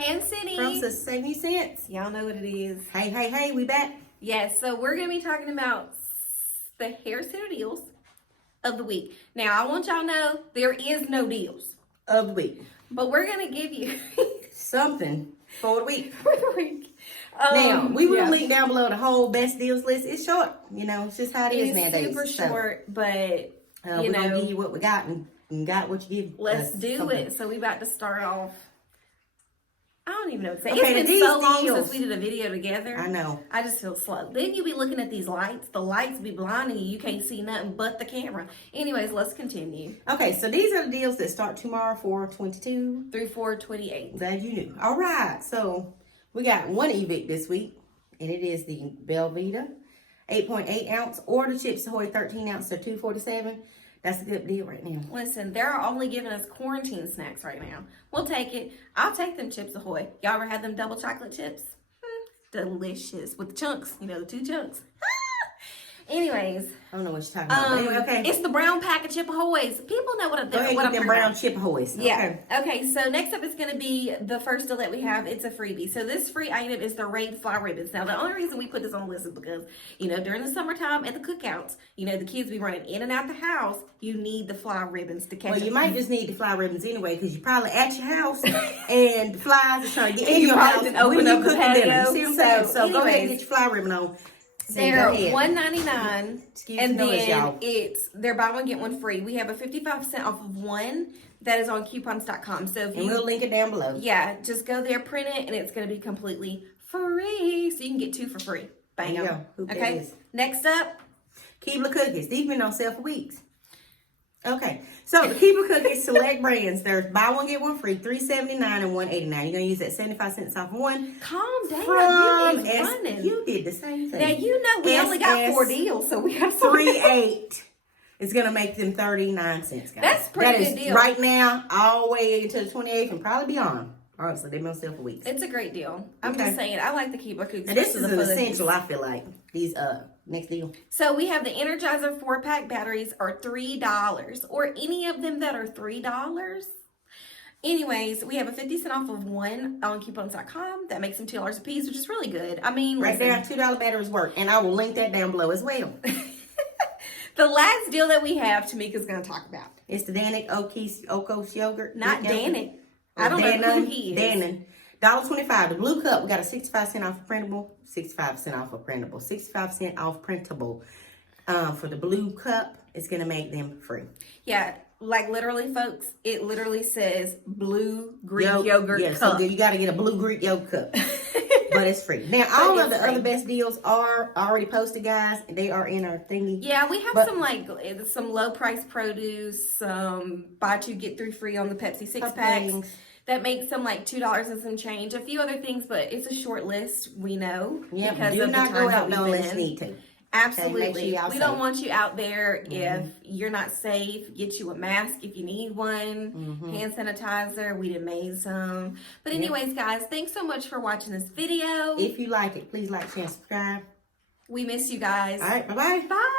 and Cindy from Save Me Cents. Y'all know what it is. Hey, we back. Yes, so we're going to be talking about the hair center deals of the week. Now, I want y'all to know there is no deals Of the week. but we're going to give you Something for the week. for the week. Now, we will link down below the whole best deals list. It's short, it's just how it is nowadays. Super short, but we're going to give you what we got and got what you give. Let's do it. So we about to start off. I don't even know what to say. Okay, It's been so long since we did a video together. I know. I just feel slow. Then you be looking at these lights. The lights be blinding you. You can't see nothing but the camera. Anyways, let's continue. Okay, so these are the deals that start tomorrow, 4/22 through 4/28. Glad you knew. All right, so we got one evict this week, and it is the Belvita 8.8 ounce or the Chips Ahoy 13 ounce. They're $2.47. That's a good deal right now. Listen, they're only giving us quarantine snacks right now. We'll take it. I'll take them Chips Ahoy. Y'all ever had them double chocolate chips? Delicious. With the chunks. The 2 chunks. Anyways. I don't know what you're talking about. Anyway, okay. It's the brown pack of Chip Ahoys. People know what I'm talking about. Them brown Chip Ahoys. Yeah. Okay, so next up is going to be the first deal that we have. It's a freebie. So this free item is the Raid Fly Ribbons. Now, the only reason we put this on the list is because, during the summertime at the cookouts, the kids be running in and out the house. You need the fly ribbons to catch Well, you might just need the fly ribbons anyway because you're probably at your house and the flies are trying to get in your house when you cook dinner. You see what I'm saying? So go ahead and get your fly ribbon on. They're $1.99, and then y'all. they're buy one get one free. We have a 55% off of one that is on coupons.com. So if we'll link it down below. Yeah, just go there, print it, and it's going to be completely free. So you can get 2 for free. Bang. There you go. Okay. Next up, Keebler cookies. These been on sale for weeks. Okay, so the Keebler cookies select brands. There's buy one get one free, $3.79 and $1.89. You're gonna use that 75 cents off one. Calm down. You is running. You did the same thing. Now we only got 4 deals, so we have 3.8. It's gonna make them 39 cents, guys. That's pretty good deal. Right now, all the way until the 28th, and probably beyond. Honestly, they've been on sale for weeks. It's a great deal. I'm just saying, I like the Keebler cookies. And this is an essential, I feel like. These next deal. So we have the Energizer 4-pack batteries are $3, or any of them that are $3. Anyways, we have a 50% off of one on coupons.com. That makes them $2 a piece, which is really good. I mean, right there, $2 batteries work, and I will link that down below as well. The last deal that we have, Tamika's going to talk about. It's the Danik Oikos yogurt. Not Danik. I don't know who he is. Danik. $1.25. The blue cup, we got a 65% off printable. 65% off of printable. 65% off printable. For the blue cup, it's going to make them free. Yeah, like literally, folks, it literally says blue Greek yogurt cup. So you got to get a blue Greek yogurt cup. But it's free. Now, all of the other best deals are already posted, guys. They are in our thingy. Yeah, we have some low price produce, buy 2 get 3 free on the Pepsi 6-packs. That makes them like $2 and some change. A few other things, but it's a short list. We know. Yeah, because do of not the go out unless you need to. Absolutely. We don't want you out there if you're not safe. Get you a mask if you need one. Hand sanitizer. We done made some. But anyways, guys, thanks so much for watching this video. If you like it, please like, share, and subscribe. We miss you guys. All right, bye-bye. Bye.